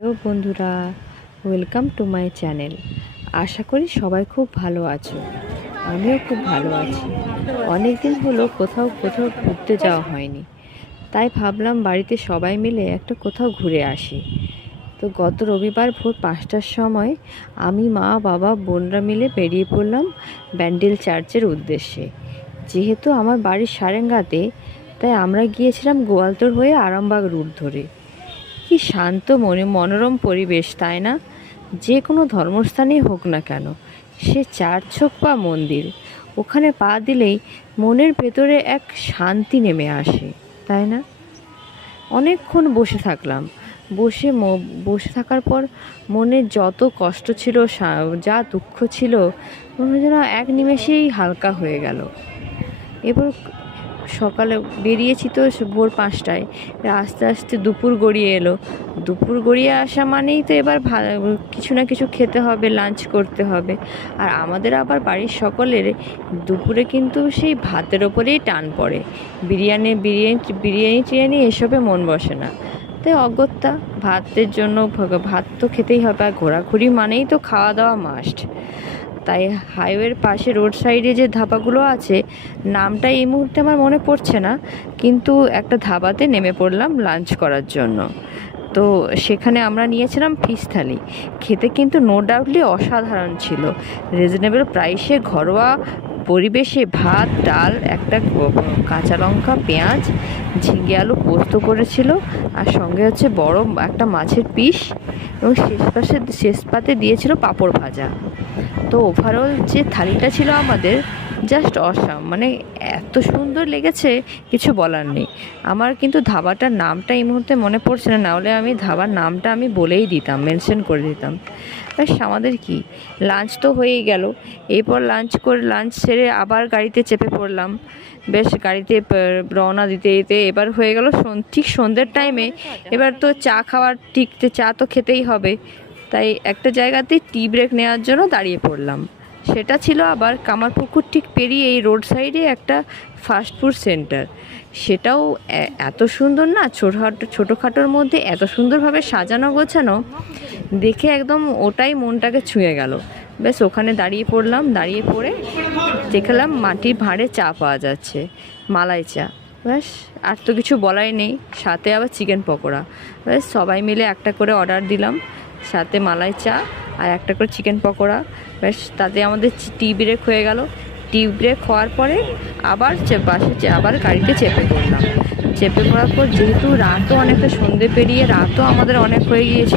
Hello বন্ধুরা, welcome to my channel. আশা করি সবাই খুব ভালো আছো। আমিও খুব ভালো আছি। অনেক দিন হলো কোথাও ঘুরতে যাওয়া হয়নি, তাই ভাবলাম বাড়িতে সবাই মিলে একটা কোথাও ঘুরে আসি। তো গত রবিবার ভোর 5টার সময় আমি, মা, বাবা, বোনরা মিলে বেরিয়ে পড়লাম ব্যান্ডেল চার্চের উদ্দেশ্যে। যেহেতু আমার বাড়ির সারেঙ্গাতে, তাই আমরা গিয়েছিলাম গোয়ালতোড় হয়ে আরামবাগ রুট ধরে। কি শান্ত মনোরম পরিবেশ, তাই না? যে কোনো ধর্মস্থানেই হোক না কেন, সে চার্চ হোক বা মন্দির, ওখানে পা দিলেই মনের ভেতরে এক শান্তি নেমে আসে, তাই না? অনেকক্ষণ বসে থাকলাম। বসে থাকার পর মনে যত কষ্ট ছিল, যা দুঃখ ছিল, মনে হয় যেন এক নিমেষেই হালকা হয়ে গেল। এবার সকালে বেরিয়েছি তো ভোর 5টায়, আস্তে আস্তে দুপুর গড়িয়ে এলো। দুপুর গড়িয়ে আসা মানেই তো এবার কিছু না কিছু খেতে হবে, লাঞ্চ করতে হবে। আর আমাদের আবার বাড়ির সকলের দুপুরে কিন্তু সেই ভাতের ওপরেই টান পড়ে। বিরিয়ানি এসবে মন বসে না। তাই অগত্যা ভাতের জন্য ভাত তো খেতেই হবে, আর ঘোরাঘুরি মানেই তো খাওয়া দাওয়া মাস্ট। তাই হাইওয়ের পাশে রোড সাইডে যে ধাবাগুলো আছে, নামটা এই মুহূর্তে আমার মনে পড়ছে না, কিন্তু একটা ধাবাতে নেমে পড়লাম লাঞ্চ করার জন্য। তো সেখানে আমরা নিয়েছিলাম ফিশ থালি। খেতে কিন্তু নো ডাউটলি অসাধারণ ছিল। রিজনেবল প্রাইসে ঘরোয়া পরিবেশে ভাত, ডাল, একটা কাঁচা লঙ্কা, পেঁয়াজ, ঝিঙে আলু পোস্ত করেছিল, আর সঙ্গে হচ্ছে বড় একটা মাছের পিস, এবং শেষ পাতে দিয়েছিল পাঁপড় ভাজা। তো ওভারঅল যে থালিটা ছিল আমাদের, জাস্ট অসাম, মানে এত সুন্দর লেগেছে, কিছু বলার নেই। আমার কিন্তু ধাবাটার নামটা এই মুহূর্তে মনে পড়ছে না, নাহলে আমি ধাবার নামটা আমি বলেই দিতাম, মেনশন করে দিতাম। ব্যাস, আমাদের কি লাঞ্চ তো হয়েই গেল। এরপর লাঞ্চ সেরে আবার গাড়িতে চেপে পড়লাম। বেশ, গাড়িতে রওনা দিতে দিতে এবার হয়ে গেল ঠিক সন্ধ্যের টাইমে। এবার তো চা তো খেতেই হবে, তাই একটা জায়গাতে টি ব্রেক নেওয়ার জন্য দাঁড়িয়ে পড়লাম। সেটা ছিল আবার কামারপুকুর ঠিক পেরিয়ে এই রোড সাইডে একটা ফাস্টফুড সেন্টার। সেটাও এত সুন্দর না, ছোটোখাটোর মধ্যে এত সুন্দরভাবে সাজানো গোছানো, দেখে একদম ওটাই মনটাকে ছুঁয়ে গেল। বেশ, ওখানে দাঁড়িয়ে পড়লাম। দাঁড়িয়ে পড়ে দেখলাম মাটির ভাঁড়ে চা পাওয়া যাচ্ছে, মালাই চা। ব্যাস, আর তো কিছু বলাই নেই, সাথে আবার চিকেন পকোড়া। ব্যাস, সবাই মিলে একটা করে অর্ডার দিলাম, সাথে মালাই চা আর একটা করে চিকেন পকোড়া। ব্যাস, তাতে আমাদের টি ব্রেক হয়ে গেল। টি ব্রেক হওয়ার পরে আবার আবার গাড়িতে চেপে পড়লাম। চেপে পড়ার পর যেহেতু রাতও অনেকটা, সন্ধে পেরিয়ে রাতও আমাদের অনেক হয়ে গিয়েছিল,